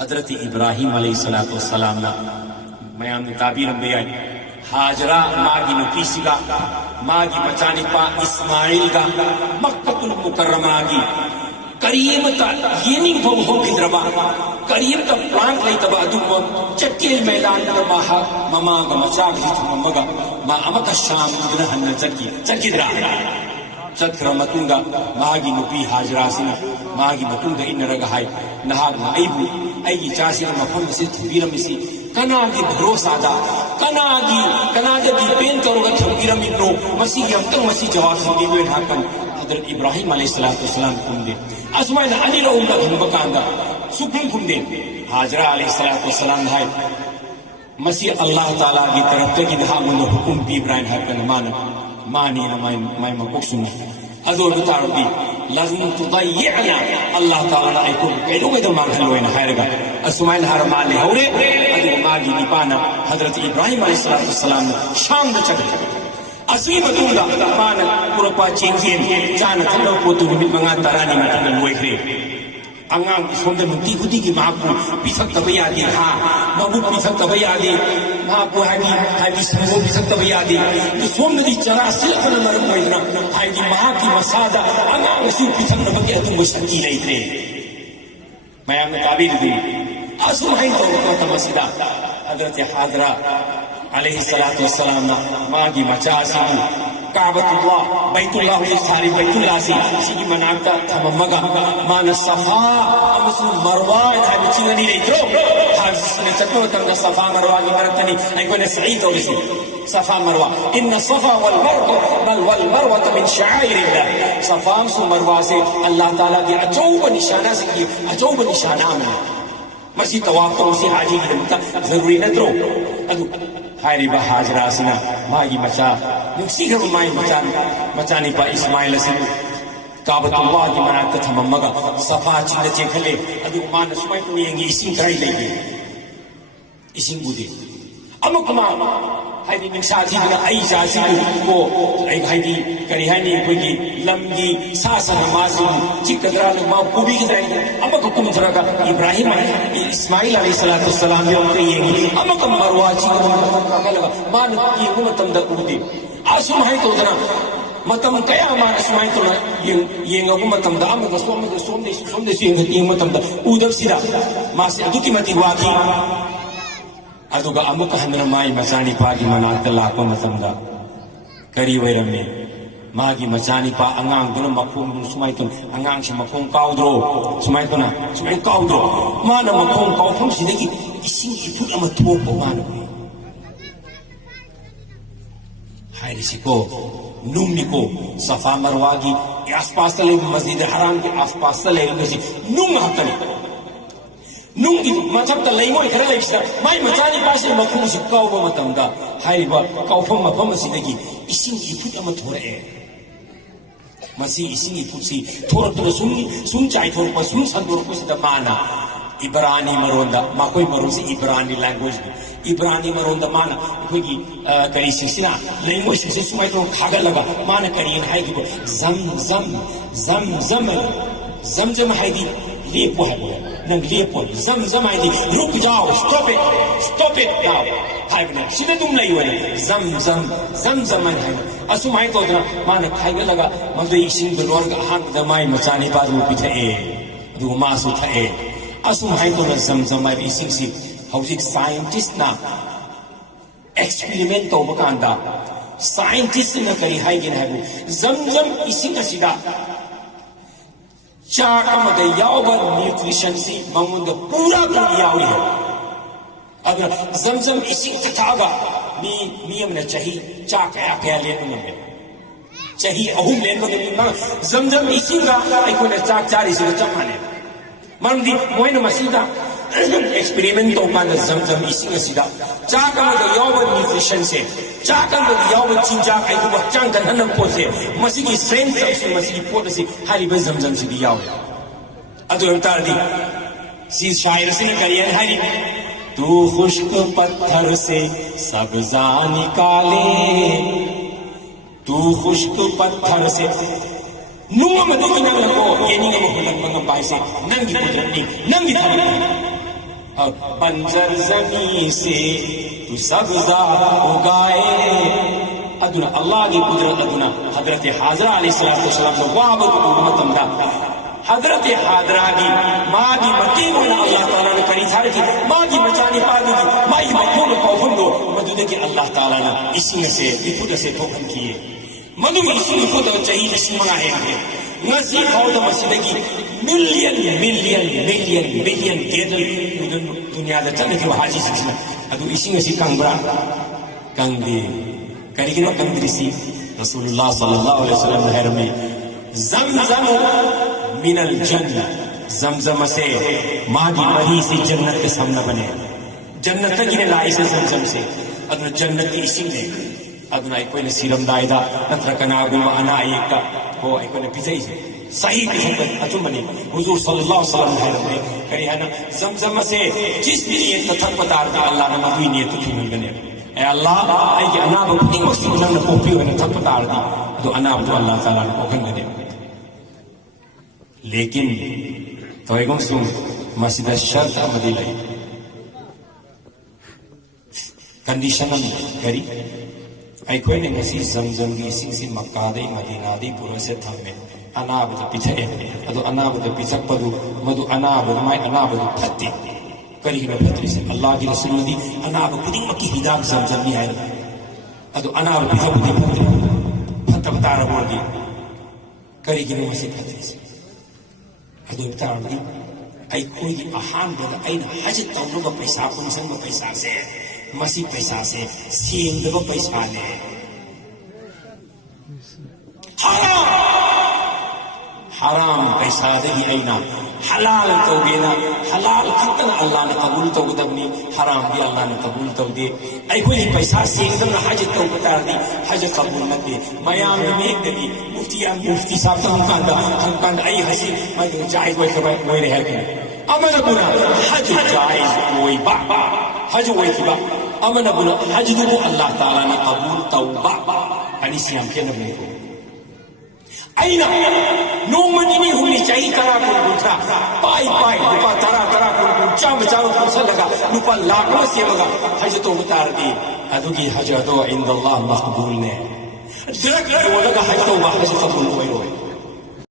حضرت ابراہیم علیہ الصلوۃ والسلام نا میام نے تعبیر میں آئی ہاجرہ ماگی نفیسی گا ماگی مچانی پا اسماعیل گا مکہ المکرمہ گی کریم تا یعنی بہو کی دربا کریم تا پلانٹ لئی تبا ادو چکیل میدان تا ماہا مماغا مچاگ جیتا ممگا ما امکا شام دنا ہنن چکی درا چکر متنگا ماگی نپی حاجراسینا ماگی متنگا ان رگہائی نہاگ نا ایبو ایگی چاسینا مفہم سے تھویرم اسی کناگی دھروس آدھا کناگی پین کروگا تھویرم ابنو مسیح یمتن مسیح جواب سندی بین حقن حضرت ابراہیم علیہ السلام کم دے اسمائن انی لہم دا گھن بکاندہ سکن کم دے حاجرہ علیہ السلام دھائی مسیح اللہ تعالیٰ کی طرف تکی دہا من حکم پی ابراہیم حقن مانی نمائی مکوک سننا ادور بتار بھی لازم تضیعنا اللہ تعالیٰ نا ایکو قیدو قیدو مانگ حلوین حیرگا اسمائن حرمان ہورے ادو ماگی نیپانا حضرت ابراہیم علیہ السلام شام دا چکر اسوی بطولہ مانا پورپا چینکین جانا تھلو پوتو نمید منگان ترانی مطلب لوئے انگام سوندر منتی خودی کی ماں کو پیسک تبی آدی ہاں مابو پیسک تبی آدی ماں کو حیدی سمو پیسک تبی آدی تو سوندر دی چرا سلقنا مرم ویدنا حیدی ماں کی مسادہ انگام اسی پیسک نبکی اتو مشکی لئی تھے میں آپ نے تعبیر دی اسم حین تو وقت مسیدہ حضرت حاضرہ علیہ السلام نا ماں کی مچاسی کعبت اللہ بیت اللہ ساری بیت اللہ سی مناکتا تھممگا مان صفا امسل مروان ہے بچیلنی رہی ترو حاضر نے چکو تنگا صفا مروان کی مرکتنی ایکونے سعید ہو بسی صفا مروان ان صفا والمروت من شعائر اللہ صفا امسل مروان سے اللہ تعالیٰ کی اچوب نشانہ سے کی اچوب نشانہ میں مسیح طواف تو اسی حاجی کی دمتا ضروری نہ درو ادو حیری با حاجرہ سنا ماگی مچا نکسی گھر مائی مچانی پا اسماعیل سنو کعبت اللہ کی مناکت ہم مگا صفا چند چکھلے ادو مان سمائی تو نہیں اسی کرائی لے گئے اسی بودے اما کما حیدی نکساتی گنا ای جاسی کو حیدی کری حیدی کوئی لمگی ساسا نمازی چک قدران ماں پوبی کی درائیں گے اما کم فرقا ابراہیم اسماعیل علیہ السلام بھی ہم کہیں گے اما کم مرواچی مان یہ متم دا اردی آسم ہے تو دنا متم کیا مان اسماعیل تو یہ نگو متم دا اما سوم دے یہ متم دا اودب سیرا ماں سے ادو کی متی واقعی ادو گا امک ہندر مائی مچانی پا کی مناکت اللہ کو متم دا کری ویرم میں ماں کی مچانی پا انگان دنو مفہوم دنو سمائی تن انگان سے مفہوم کاؤ درو سمائی تنا سمائی کاؤ درو مانا مفہوم کاؤ ہم سیدھے کی اسی اتھول اما تھوک پا مانا ہوئی حیری سی کو نومنی کو صفا مرواگی آس پاس تلے مسجد حرام کے آس پاس تلے مسجد نوم حتنے نونگی مطلب تا لئی موئی کرے لئیشتا مائی مچانی پاسے مفہوم سے کاؤ با مطم دا حیری با کاؤ پا مفہوم سیدھے کی اسی اتھول اما تھوڑے مسیح اسی اتھول سی تھوڑا تو سن چاہی تھوڑا پا سن سندور کو سیدھا مانا عبرانی مروندا ما کوئی مرون سے عبرانی لینگویج عبرانی مروندا مانا کوئی کی کری سینا لینگویج سے سمائی تو کھاگا لگا مانا کرین ہے کہ زم ہے دی لیپو ہے ننگ لیپو زم ہے دی رک جاؤ stop it now ہے بنا سیدھے تم نہیں ہوئے زم ہے اسو مائی تو دنا مانا کھاگا لگا مدوی اکسین بلور کا ہاں دمائی مچانی پا دو پیتا دو ماسو تھا اسم ہے تو زمزم ہے اسی سی ہاؤسک سائنٹسٹ نا ایکسپیریمنٹ تو بکاندا سائنٹسٹ نہ کری ہے گن ہے زمزم اسی کا سیدھا چار امد یاوبر نیوٹریشن سی ممند پورا دنیا ہوئی ہے اگر زمزم اسی تتاگا میم نہ چاہی چاکیا لین میں چاہی اہم لین میں زمزم اسی کا ایک نے چاک چاری سے چمانے من دی موین مسیدہ ایکسپیریمنٹ تو پاندر زمزم اسی نسیدہ چاکا مدر یاوبر نیوٹریشن سے چاکا مدر یاوبر چینجاک ایدو وقت چانکا ننم پوٹ سے مسیح کی سٹرینگ سے مسیح کی پوٹ سے حالی بے زمزم سے دی یاوبر ادو امتار دی سیز شاعر سے نکرین حالی تو خشک پتھر سے سبزہ نکالے تو خشک پتھر سے نوم مدی ننگ لگو یہ نہیں محلق مگم پائے سے ننگی قدرت نہیں ننگی تھا اور بنجر زمین سے تو سبزہ اگائے ادنا اللہ کی قدرت ادنا حضرت حاضرہ علیہ السلام نے وابد امت امدہ حضرت حاضرہ کی ماں کی مکین ہونا اللہ تعالیٰ نے کری تھا کہ ماں کی بچانی پا دی ماں کی مکون کوفن دو مدودے کہ اللہ تعالیٰ نے اسی میں سے اتنا سے توقن کیے مدو اسی میں خود چاہیے اسی مناہے ہیں نسی خود مسئلہ کی ملین ملین ملین ملین کیدل دنیا دا چند جو حاجی سکسنا ادو اسی میں سے کنگ برا کنگ دے کری گنا کنگ درسی رسول اللہ صلی اللہ علیہ وسلم دہر میں زمزم من الجنہ زمزم سے ماگی مری سے جنت کے سامنے بنے جنت تک انہیں لائی سے زمزم سے ادنا جنت کی اسی میں ادنا ایک نے سیرم دائدہ نتر کناغو انا ایک کا وہ ایک نے پیچھے سے صحیح قسم پر اچھم بنی حضور صلی اللہ علیہ وسلم ہے رب نے کہی ہے نا زمزم سے جس نیت تتھک پتار کا اللہ نے مدوی نیت تتھک بنے اے اللہ اے کہ انا بکتی مقصد انہوں نے پوپی ہوئے تھک پتار دی تو انا بکتی اللہ تعالیٰ نے پوکھن بنے لیکن تو ایک سن مسجد شرط مدی لئی کنڈیشن کری ای کوئی نے مسیح زمزم دی سی مکہ دی مدینہ دی پورے سے تھمے انا بد پیچھے ادو انا بد پیچھے پدو مدو انا بد مائی انا بد پھتی کری نہ پھتری سے اللہ کی رسول دی انا بد کدی مکی ہداب زمزم نہیں آئے ادو انا بد پیچھے پدی پھتری پھتا بتا رہا دی کری نہ مسیح پھتری سے ادو بتا رہا دی ای کوئی احان بدا این حج تولو با پیسا کنسن با پیسا سے مسیح پیسا سے سیند با پیسا لے حرام حرام پیسا دے اینا حلال تو بینا حلال کتن اللہ نے قبول تو دبنی حرام بھی اللہ نے قبول تو دے ای کوئی پیسا سیند با حج تو بتا دی حج قبول نہ دے میام میں دی مفتی صاحب تو ہم کاندہ ای حسی مدو جائز وی رہے گئے امن بنا حج جائز وی با حج وی کی با امن بنا حج دو اللہ تعالیٰ نے قبول توبہ انی سیام کے نبی کو اینا نو مدینی ہونی چاہی کرا کن بلتا پائی پائی نپا ترا ترا کن کن چام چارو کنسا لگا نپا لاکو سے مگا حج تو بتار دی ادو کی حج تو عند اللہ مقبول نے درک لگا حج تو حج قبول ہوئی ہوئی